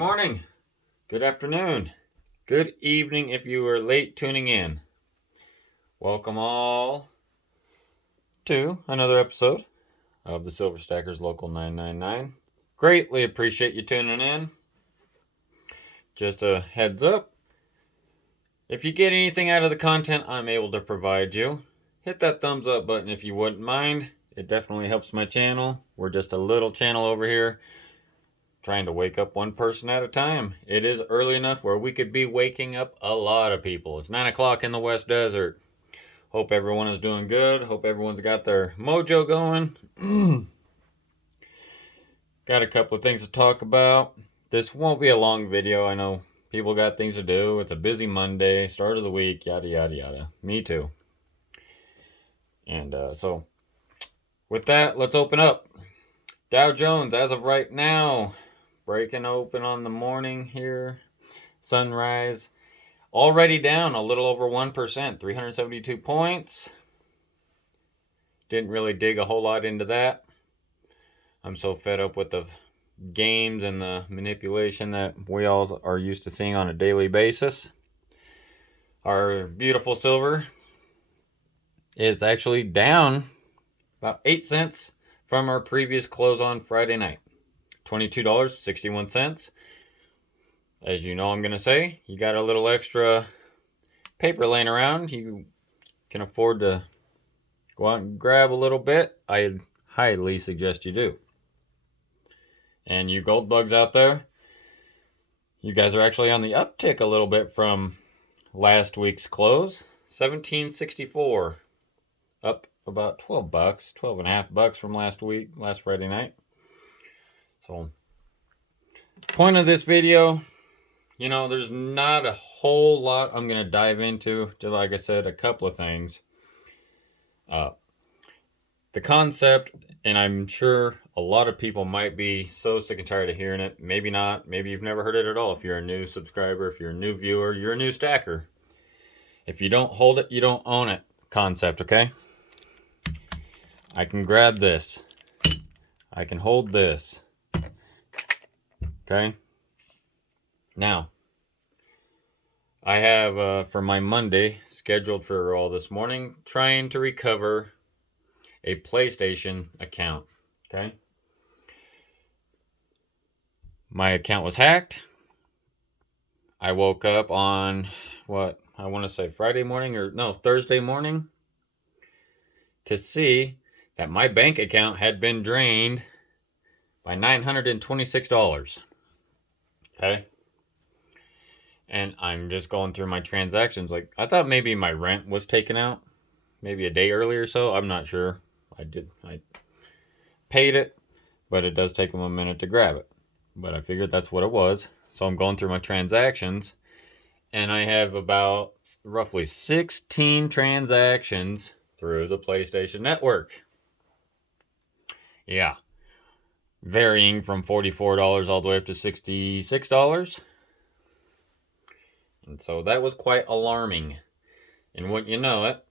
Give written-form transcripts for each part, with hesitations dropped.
morning, good afternoon, good evening if you were late tuning in. Welcome all to another episode of the Silver Stackers Local 999. Greatly appreciate you tuning in. Just a heads up, if you get anything out of the content I'm able to provide you, hit that thumbs up button if you wouldn't mind. It definitely helps my channel. We're just a little channel over here, trying to wake up one person at a time. It is early enough where we could be waking up a lot of people. It's 9 o'clock in the West Desert. Hope everyone is doing good. Hope everyone's got their mojo going. Got a couple of things to talk about. This won't be a long video. I know people got things to do. It's a busy Monday, start of the week, yada, yada, yada. Me too. And so with that, let's open up. Dow Jones, as of right now, breaking open on the morning here. Sunrise. Already down a little over 1%, 372 points. Didn't really dig a whole lot into that. I'm so fed up with the games and the manipulation that we all are used to seeing on a daily basis. Our beautiful silver is actually down about 8 cents from our previous close on Friday night. $22.61. As you know I'm going to say, you got a little extra paper laying around, you can afford to go out and grab a little bit. I highly suggest you do. And you gold bugs out there, you guys are actually on the uptick a little bit from last week's close. $17.64, up about $12, 12 and a half bucks from last Friday night. So, point of this video, there's not a whole lot I'm going to dive into. Just like I said, a couple of things. The concept, and I'm sure a lot of people might be so sick and tired of hearing it. Maybe not. Maybe you've never heard it at all. If you're a new subscriber, if you're a new viewer, you're a new stacker. If you don't hold it, you don't own it concept, okay? I can grab this. I can hold this. Okay? Now, I have, for my Monday, scheduled for all this morning, trying to recover a PlayStation account. Okay? My account was hacked. I woke up on, Thursday morning, to see that my bank account had been drained by $926. Okay? And I'm just going through my transactions. Like, I thought maybe my rent was taken out maybe a day earlier or so. I'm not sure. I paid it, but it does take them a minute to grab it. But I figured that's what it was. So I'm going through my transactions, and I have about roughly 16 transactions through the PlayStation Network. Yeah. Varying from $44 all the way up to $66. And so that was quite alarming. And wouldn't you know it,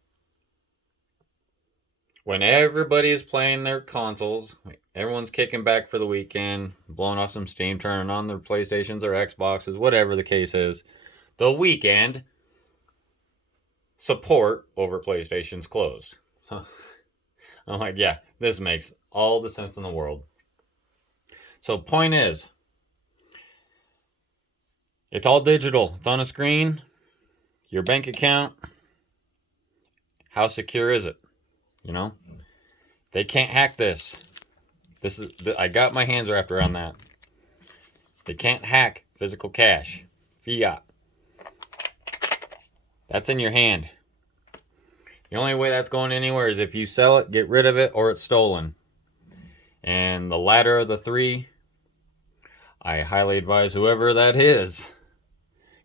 when everybody is playing their consoles, everyone's kicking back for the weekend, blowing off some steam, turning on their PlayStations or Xboxes, whatever the case is, the weekend support over PlayStation's closed. I'm like, yeah, this makes all the sense in the world. So point is, it's all digital. It's on a screen. Your bank account, how secure is it? They can't hack this. I got my hands wrapped around that. They can't hack physical cash, fiat. That's in your hand. The only way that's going anywhere is if you sell it, get rid of it, or it's stolen. And the latter of the three, I highly advise whoever that is,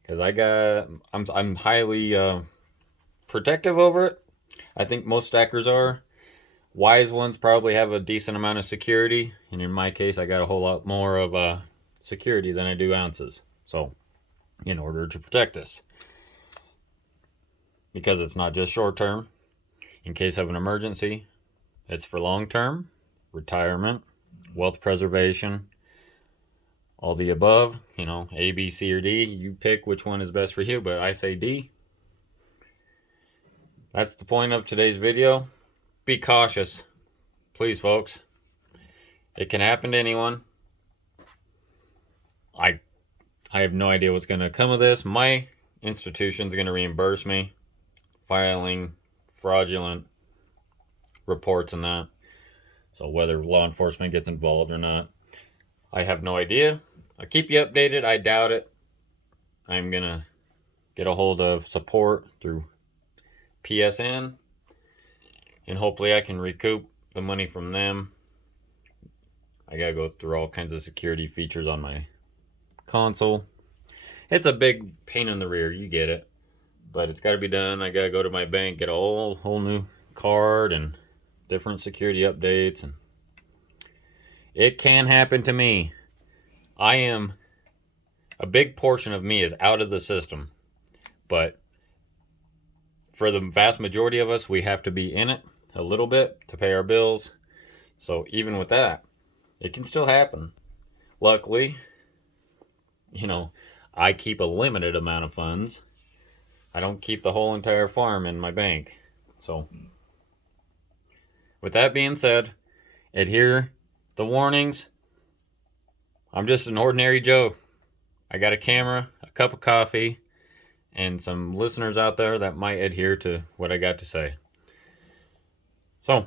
because I'm highly protective over it. I think most stackers are. Wise ones probably have a decent amount of security, and in my case, I got a whole lot more of security than I do ounces. So, in order to protect this, because it's not just short term, in case of an emergency, it's for long term, retirement, wealth preservation, all the above, you know, A, B, C, or D. You pick which one is best for you, but I say D. That's the point of today's video. Be cautious. Please, folks. It can happen to anyone. I have no idea what's going to come of this. My institution's going to reimburse me filing fraudulent reports and that. So whether law enforcement gets involved or not, I have no idea. I'll keep you updated. I doubt it. I'm going to get a hold of support through PSN, and hopefully I can recoup the money from them. I gotta go through all kinds of security features on my console. It's a big pain in the rear, you get it, but it's got to be done. I gotta go to my bank, get a whole new card and different security updates, and it can happen to me. A big portion of me is out of the system, but for the vast majority of us, we have to be in it a little bit to pay our bills. So even with that, it can still happen. Luckily, you know, I keep a limited amount of funds. I don't keep the whole entire farm in my bank. So with that being said, adhere the warnings. I'm just an ordinary Joe. I got a camera, a cup of coffee, and some listeners out there that might adhere to what I got to say. So,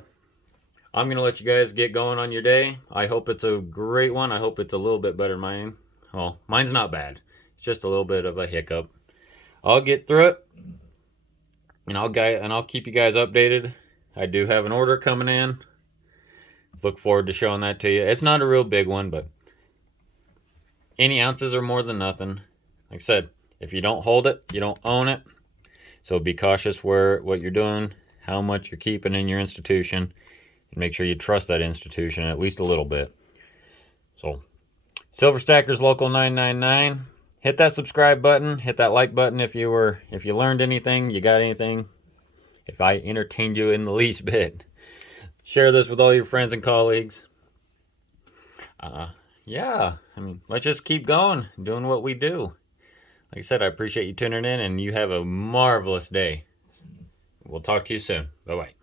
I'm going to let you guys get going on your day. I hope it's a great one. I hope it's a little bit better than mine. Well, mine's not bad. It's just a little bit of a hiccup. I'll get through it, and I'll keep you guys updated. I do have an order coming in. Look forward to showing that to you. It's not a real big one, but any ounces are more than nothing. Like I said, if you don't hold it, you don't own it. So be cautious what you're doing, how much you're keeping in your institution, and make sure you trust that institution at least a little bit. So, Silver Stackers Local 999. Hit that subscribe button. Hit that like button if you learned anything, you got anything. If I entertained you in the least bit, share this with all your friends and colleagues. Yeah, I mean, let's just keep going, doing what we do. Like I said, I appreciate you tuning in, and you have a marvelous day. We'll talk to you soon. Bye-bye.